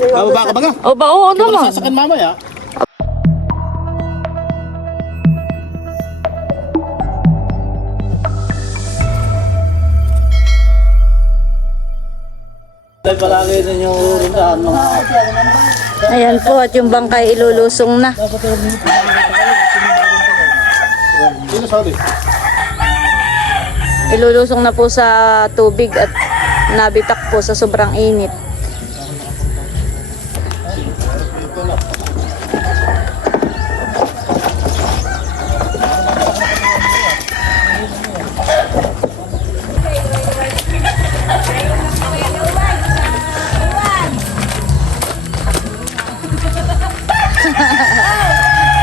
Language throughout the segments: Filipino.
Bababa ka baga? O ba, oo naman. Mamaya. Dahil palagi din yung rundahan mo. Ayan po, at yung bangkay ilulusong na. Sino sabi? Ilulusong na po sa tubig at nabitak po sa sobrang init.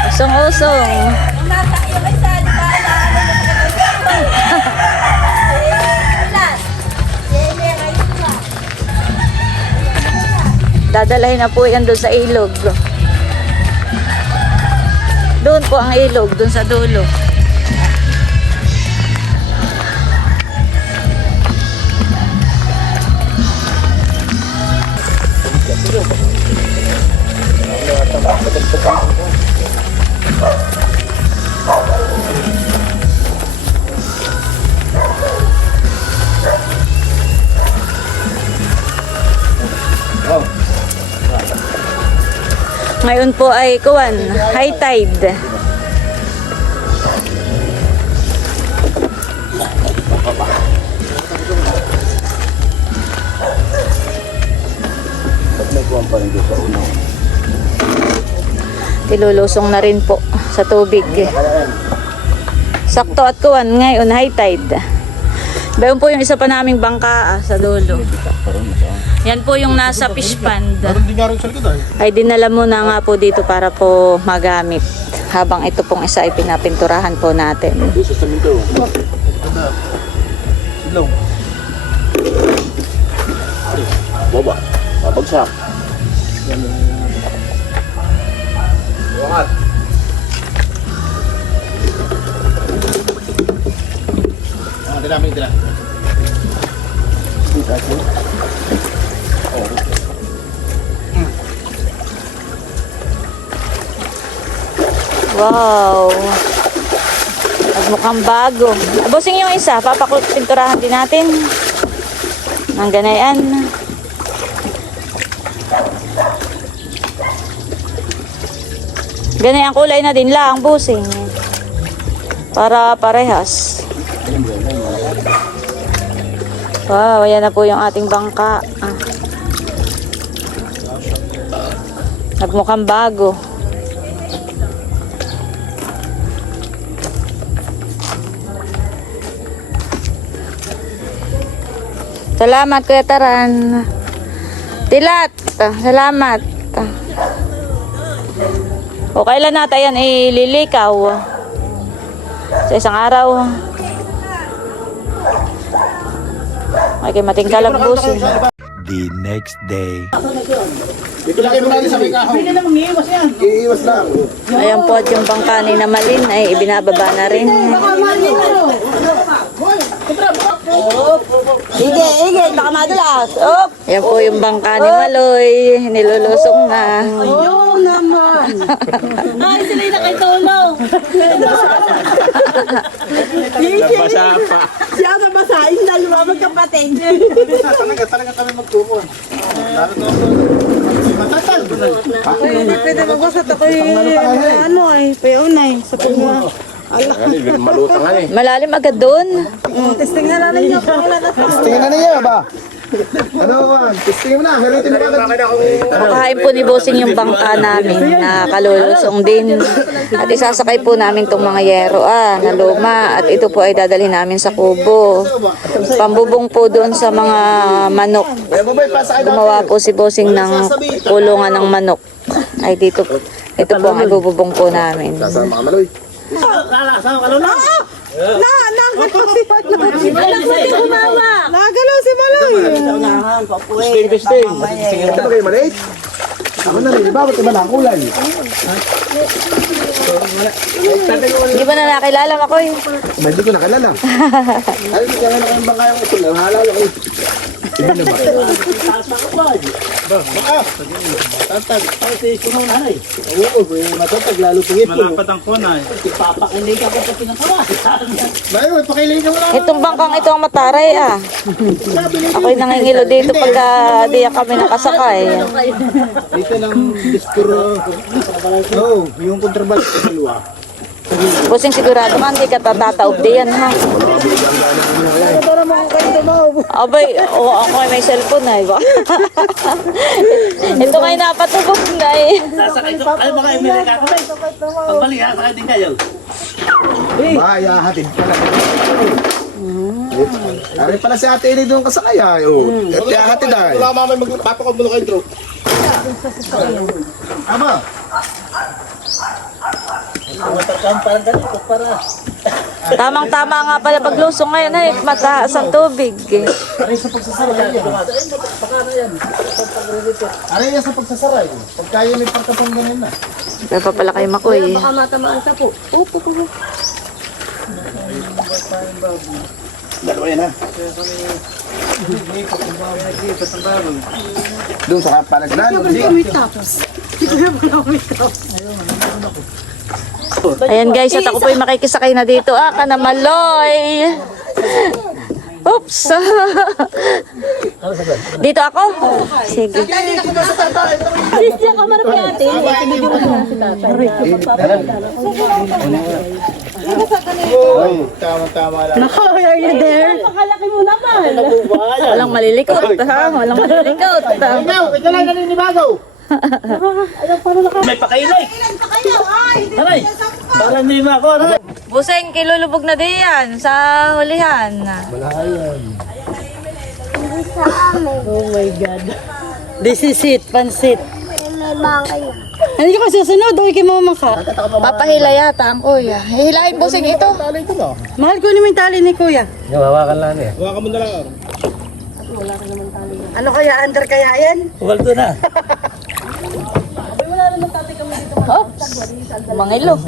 Usong-usong. Dadalahin na po yan doon sa ilog. Doon po ang ilog, doon sa dulo. Po ay kuwan, high tide. Tilulusong na rin po sa tubig. Sakto at kuwan ngayon, high tide. Bayon po yung isa pa naming bangka ah, sa dulo. Yan po yung nasa fish pond. Meron din nga rin sa likod ay. Ay dinala mo na nga po dito para po magamit. Habang ito pong isa ay pinapinturahan po natin. Baba. Babagsak. Wangat. Ah, dila, may dila. Wow! At mukhang bago. Abosing yung isa, papapinturahan din natin. Ang ganayan. Ganyan kulay na din lang, busing. Para parehas. Wow, ayan na po yung ating bangka. Ah. Nagmukhang bago. Salamat, Kuya Taran. Tilat, salamat. O kailan natin yan ililikaw? Sa isang araw. Ay, kay mating kalabos. the next day. Ilagay mo natin sa may kahoy. Hindi na mag-iiwas yan. Iiwas lang. Ayan po at yung bangka ni Namalin ay ibinababa na rin. Ige, ige, baka madulas. Op! Ayan po yung bangka ni Maloy. Nilulusong na. Oo naman. Ay, sila yung nakitulong. Nabasa pa. Siya na basahin na lumabag kapatid. Talaga, talaga kami magtukuan. Lalo to. Matatal. Pwede, magbasa ako ano ay, paunay sa pagwa. Malutang nga eh. Malalim agad doon. Testing na lang ninyo kung ilan na niya ba? Ano ba? Testing mo na. Halitin mo na. Makahain po ni Bossing yung bangka namin na kalulusong din. At isasakay po namin tong mga yero ah, na luma. At ito po ay dadalhin namin sa kubo. Pambubong po doon sa mga manok. Gumawa po si Bossing ng kulungan ng manok. Ay dito, ito po ang ibububong po namin. Kasama ka maloy. Na, na, Nagalaw si Maloy. Testing, testing. Ano kayo maliit? Ako na rin. Bakit iba na ang kulay? Hindi ba na nakilala ako eh? Ba, Hindi ko nakilala. Ay, hindi ka nga nakayang bangka yung ito. Nahalala ko. Iba na ba? Oo, may matatag lalo pagit. Malapat ang kunay. Papakinig ako sa pinakura. Bayo, pakilig ka wala. Itong bangkang ito ang mataray ah. Ako'y nangingilo dito pagka di kami nakasakay. Dito lang dispuro. Oo, yung kontrabal Busing sigurado ka, hindi ka tatataob diyan ha. Abay, oo, ako ay may cellphone na, iba. Ito ngayon napatubog na eh. Sasakay ko. Ay, baka imili ka kami. Pagbalik, sasakay din kayo. Maya, hatid pala. Ari pala si ate ini doon kasakay ay. Oh. At kaya hatid ay. Wala mamay na kayo, bro. Ama. Tamang-tama nga pala paglusong ngayon ay mataas ang tubig. eh. Ari sa pagsasara yan. Ari yan sa pagsasara yun. Pag kaya may pagkapang ganyan na. Kaya pa pala kayo makoy. Baka matamaan ka po. Opo, po. Dalawa yan ha. Doon sa kapalagnan. Ayan guys, at ako po'y makikisakay na dito. Ah, kanamaloy! Oops! dito ako? Sige. Siya ka marami ate. Na. Tama-tama lang. Nako, are you there? Pakalaki mo naman. Walang malilikot, ha? Walang malilikot. Ikaw, ikaw lang naninibago. May pakailay. Aray. Para hindi mo ako. Aray. Buseng, kilulubog na diyan sa hulihan. Oh my God. This is it, pansit. Hindi ka susunod, okay kay mama ka. Papahila yata ang kuya. Hihilahin busing ito. Mahal ko naman yung tali ni kuya. Huwag mo na lang. Ano kaya, under kaya yan? Waldo na. Oops! Mangilo.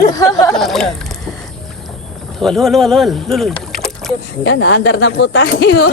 Wal, wal, wal, wal. Lulul. Yan, under na po tayo.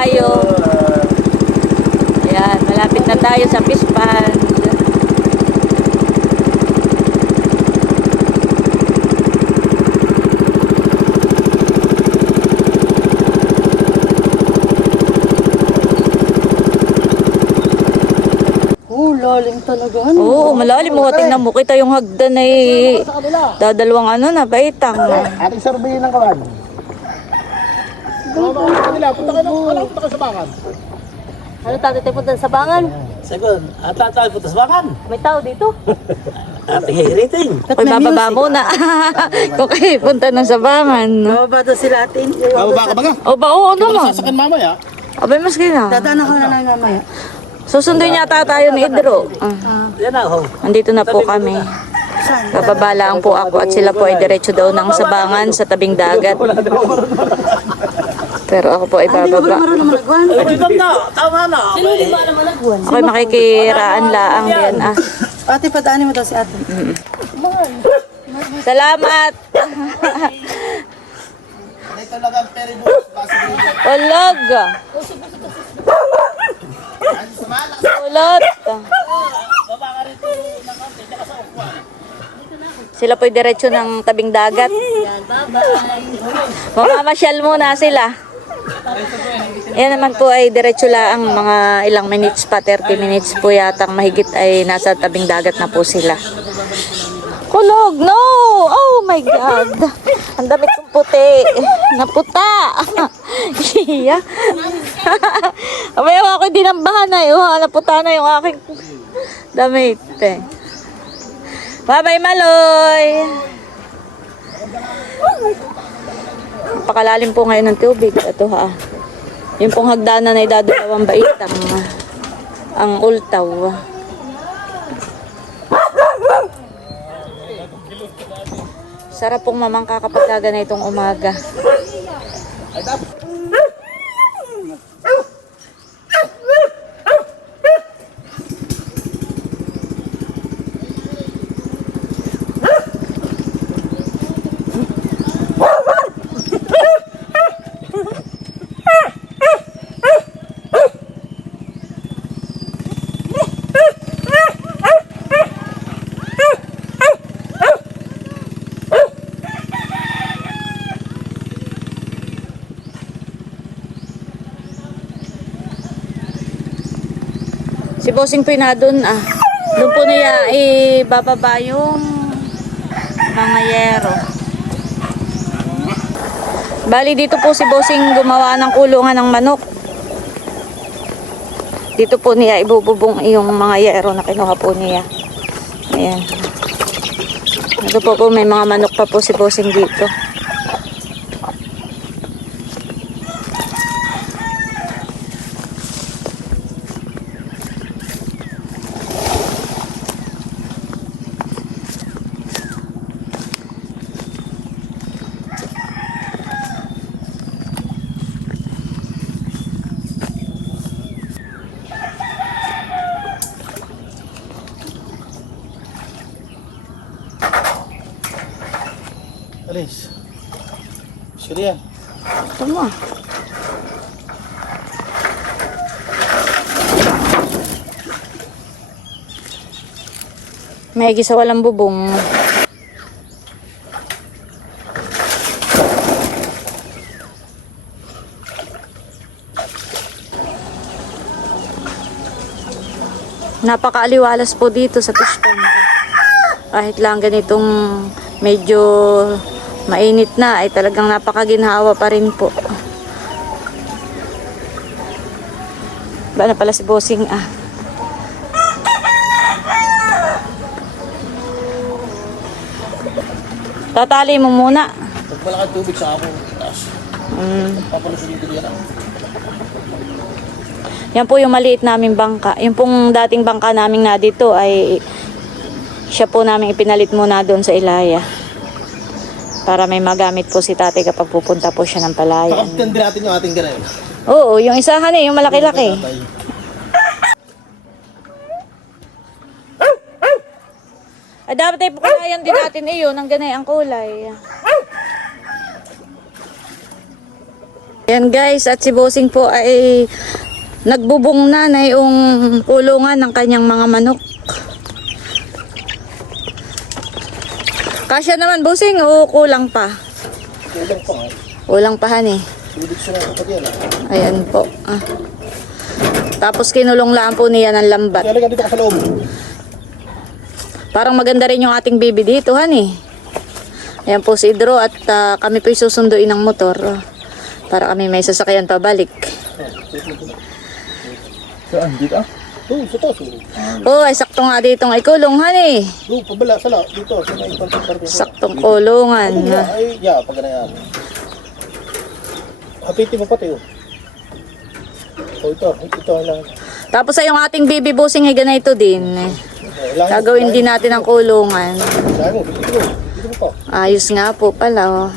tayo. Ayan, malapit na tayo sa fish pond. Oh, lalim talaga. Ano? Oo, malalim mo. Tingnan mo, kita yung hagdan ay dadalawang ano na, baitang. Ating survey ng kawan. Punta ka punta ka sa bakan. Ano tatay tayo punta sa bangan? Sagon, ata tayo putas bakan. May tao dito. Ating hihiriting. Uy, bababa muna. Kung kayo punta ng sabangan. Bababa daw sila atin. Bababa ka ba nga? O ba, oo naman. Sasakin mamaya. Abay, mas na. Dadaan ako na lang mamaya. Susunduin yata tayo ni Idro. Ah, Yan na, ho. andito na po kami. Bababa lang po ako at sila po ay diretso daw ng sabangan sa tabing dagat. Pero ako po ay ba bababa. Tama na. Ako ay makikiraan laang din. Ah. Ate, padaanin mo daw si ate. Salamat! Ito lang ang peribus. Ulog! Ulot! Sila po'y diretso ng tabing dagat. Mamamasyal muna sila. Yan naman po ay diretso lang mga ilang minutes pa, 30 minutes po yatang mahigit ay nasa tabing dagat na po sila. Kulog! No! Oh my God! Ang damit kong puti. Naputa! Iya. Abay, ako dinambahan na yun. Naputa na yung aking damit. Eh. Bye-bye, Maloy! Pakalalim po ngayon ng tubig. Ito ha. Yung pong hagdanan ay dadalawang baitang. Ang ultaw. Sarap pong mamangka kapag na itong umaga. Si Bossing po na doon ah. Doon po niya ibababa yung mga yero. Bali dito po si Bossing gumawa ng kulungan ng manok. Dito po niya ibububong yung mga yero na kinuha po niya. Ayan. Ito po po may mga manok pa po si Bossing dito. May sa walang bubong. Napakaaliwalas po dito sa Tushpan. Kahit lang ganitong medyo mainit na ay talagang napakaginhawa pa rin po. Ba na pala si Bossing ah. Tatali mo muna. Pag malaki tubig sa ako, taas. Mm. Papalusin yan. Yan po yung maliit naming bangka. Yung pong dating bangka naming na dito ay siya po namin ipinalit muna doon sa Ilaya. Para may magamit po si tatay kapag pupunta po siya ng palayan. Pakaptan din natin yung ating ganun. Oo, yung isahan eh, yung malaki-laki. Ay, dapat ay pukulayan din natin eh yun, ang ganay ang kulay. Yan guys, at si Bossing po ay Nagbubong na na yung kulungan ng kanyang mga manok. Kasya naman, busing, o kulang pa? Kulang pa, han eh. Ayan po. Ah. Tapos kinulong lang po niya ng lambat. Kaya dito ka sa loob. Parang maganda rin yung ating baby dito, han eh. Ayan po si Idro at ah, kami po susunduin ng motor. Para kami may sasakyan pabalik. Saan? Dito ah? Oo, sa taas. Oh, ay sakto nga ditong ay kulungan eh. Oo, pabala, sala. Dito, sa may. Saktong kulungan. Ay, yeah, pag ganyan. Hapiti mo pati oh. Oh, ito, ito lang. Tapos ay yung ating baby busing ay ganito din. eh. Gagawin din natin ang kulungan. Ayos nga po pala. Oh.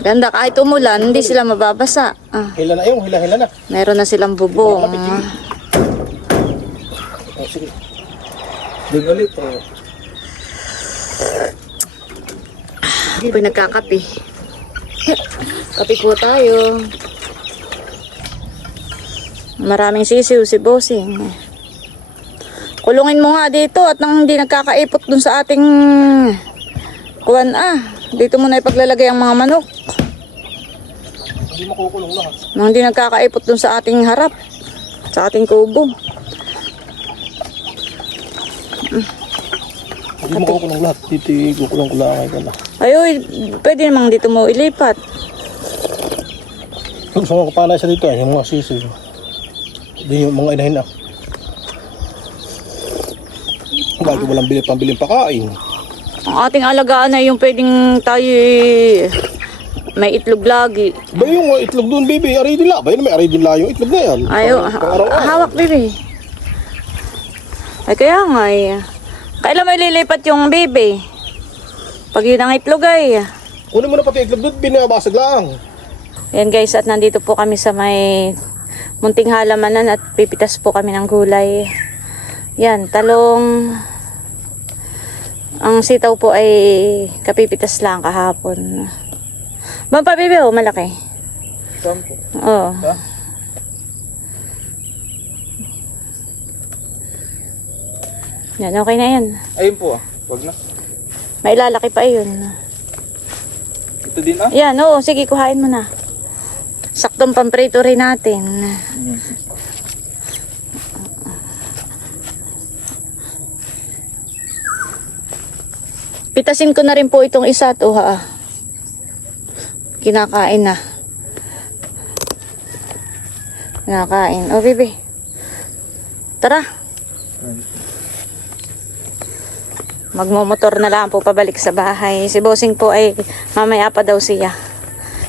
Ganda, kahit umulan, hindi sila mababasa. Ah, Hila na yung, hila, hila na. meron na silang bubong. Oh, sige. Doon ulit. Oh. Po nagkakape. Kape po tayo. Maraming sisiw si Bossing. Kulungin mo nga dito at nang hindi nagkakaipot dun sa ating kuwan ah. Dito mo na ipaglalagay ang mga manok. Hindi mo kukulong lahat. Nang hindi nagkakaipot dun sa ating harap. Sa ating kubo. Hindi mo kukulong lahat. Dito kukulong ko lang ikaw na. Ayoy, pwede namang dito mo ilipat. Gusto ko kapala sa dito eh, yung mga sisi. Hindi yung mga inahin na. Bakit walang bili pambiling pakain? Ang ating alagaan ay yung pwedeng tayo eh, may itlog lagi. Ba yung mga itlog doon, baby, aray din la. Ba yun, may aray din la yung itlog na yan. Ayo, Pang- pang-araw-araw. hawak baby. Ay kaya nga eh. Kailan mo ililipat yung baby? Pag yun ang itlog ay. Kunin mo na pati itlog doon, binabasag lang. Yan guys, at nandito po kami sa may munting halamanan at pipitas po kami ng gulay. Yan, talong. Ang sitaw po ay kapipitas lang kahapon. Bampa baby oh, malaki. Sampo. Oo. Ha? Yan, okay na yan. Ayun po ah. Wag na. May lalaki pa yun. Ito din ah. Yan, oo, sige, kuhain mo na. Saktong pamprito rin natin. Pitasin ko na rin po itong isa to ha. Kinakain na. Kinakain. O, bibi. Tara. Magmomotor na lang po pabalik sa bahay. Si Bossing po ay mamaya pa daw siya.